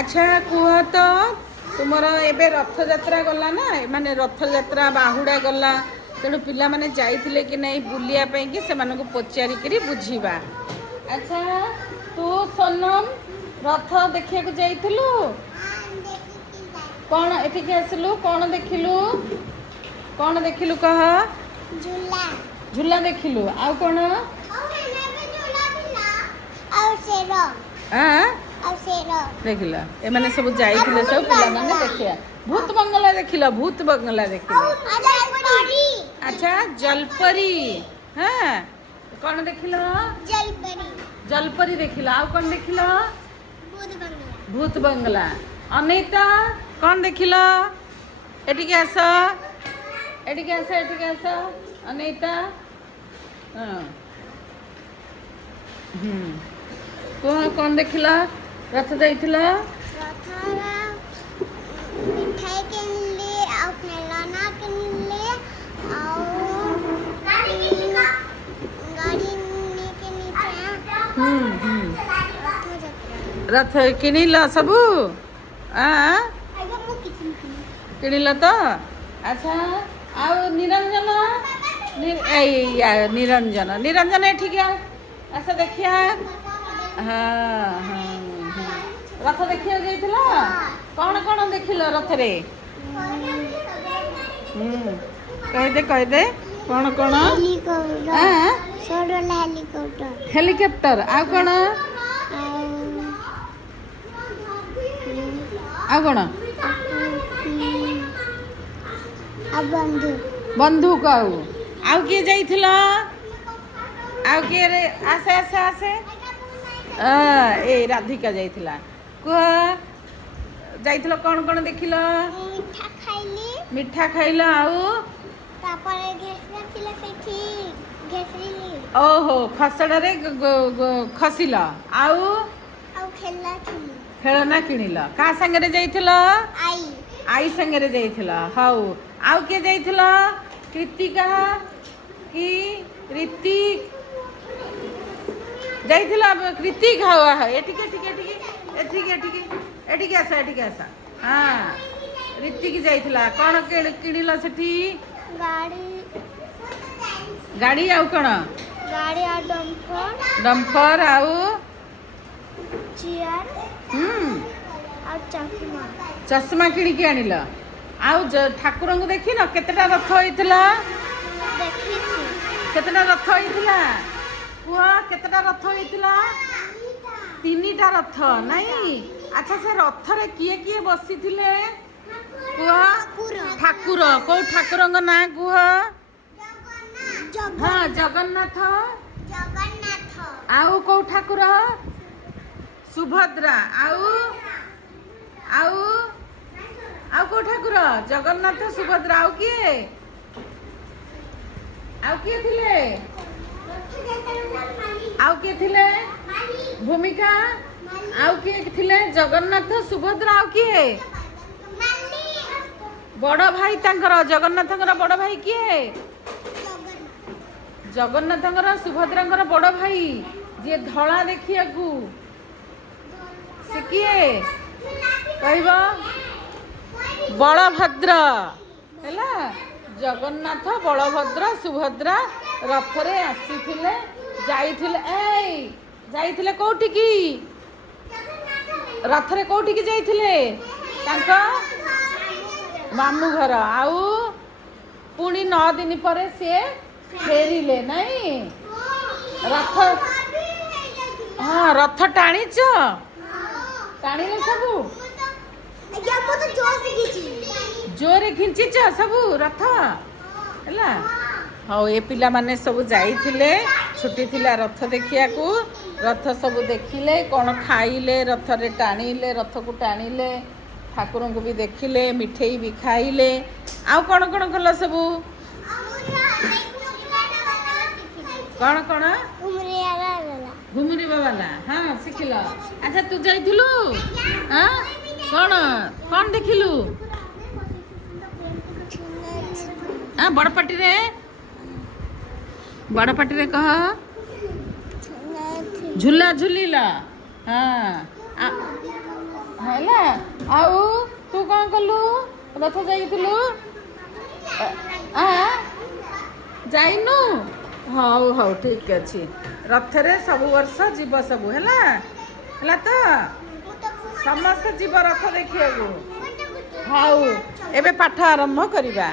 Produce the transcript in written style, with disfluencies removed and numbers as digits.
अच्छा कुह तो तुमर एबे रथ यात्रा गला ना माने रथ यात्रा बाहुड़ा गला तेणु पिला माने जाइथिले कि नहीं बुलिया पे कि से मानको पचारि करी बुझीबा। अच्छा तू सोनम रथ देखिया को जाइथिलु कौन एठिके आसिलु कौन देखिलु कह झूला झूला देखिलु आउ कौन देखिल एमाने सब जाइथिले सब पिला माने देखिया भूत बंगला देखिला अच्छा जलपरी हाँ कौन देखिल जलपरी देखिल आउ कौन देखिल भूत बंगला अनिता कौन देखिल एटिके आस अनिता हाँ कह कौन देखिल रथ जाइथिल मिठाई किनले और खेलना किनले और गाड़ी के नीचे रथ किनिल सब किनिल तो अच्छा आउ निरंजन निरंजन एठिक आस देखिया हाँ रथ देखिया जाइथिला कौन कौन देखिल रथ रे कह दे कौन कौन हेलीकॉप्टर आ कौन बंधुक आउ किए जाइथिल आउ किए रे आसे ए राधिका जाइथिला कह जाइथिल कौन कौन देखिल मिठा खाइल आउ ओहो खसड़ा रे खसिल आउ खेलना किनिल का संगे जाइथिल आई संगे जाइथिल हाउ आउ के जाइथिल कृतिका कि ऋतिक जाइथिल कृतिक हाँ एठिके आस हाँ ऋतिक जाइथिला कौन किनिल सेठी गाड़ी आउ कौन गाड़ी और डम्फर आउ चेयर और चश्मा किणिकी आनिल आउ ठाकुर को देखी न केतेटा रथ होइथिला केतेटा रथ होइथिला कुआ केतेटा रथ होइथिला 3टा रथ नहीं अच्छा से रथ रे किए बसिथिले कुआ ठाकुर को ठाकुर ना कुह हाँ जगन्नाथ आउ को ठाकुर सुभद्रा आउ को ठाकुर जगन्नाथ सुभद्रा आउ किए थिले भूमिका आउ किए थिले जगन्नाथ सुभद्रा आउ किए बड़ भाई तांकर जगन्नाथंकर बड़ भाई किए जगन्नाथंकर सुभद्रांकर बड़ भाई जे धड़ा देखिया से किए कहब बलभद्र है जगन्नाथ बलभद्र सुभद्रा रथरे आसीथिले जाइथिले कोठी की रथरे कोठी की जाइथिले तांका मामू घर आउ पुणी 9 दिन पर से फेरिले नहीं रथ हाँ रथ टाणीच टाणीले सबू जोरे खिंचीच सबू रथ है हाँ ये पिला माने सब जाइथिले छुट्टी थिला रथ देखिया को रथ सब देखिले कौन खाइले रथ रे टाणीले रथ को टाणीले ठाकुर को भी देखिले मिठेई भी खाइले आउ कौन कौन कल सबू कौन कौन घुमुरी बाबाला हाँ शिखिल अच्छा तू जाइथिलु हाँ कौन कौन देखिलु हाँ बड़पाटी रे कह झूला झूलिला हाँ ହେଲା ଆଉ ତୁ କ'ଣ କଲୁ ରଥ ଯାଇଥିଲୁ ଯାଇନୁ ହଉ ହଉ ଠିକ୍ ଅଛି ରଥରେ ସବୁ ବର୍ଷ ଯିବ ସବୁ ହେଲା ହେଲା ତ ସମସ୍ତେ ଯିବ ରଥ ଦେଖିବାକୁ ହଉ ଏବେ ପାଠ ଆରମ୍ଭ କରିବା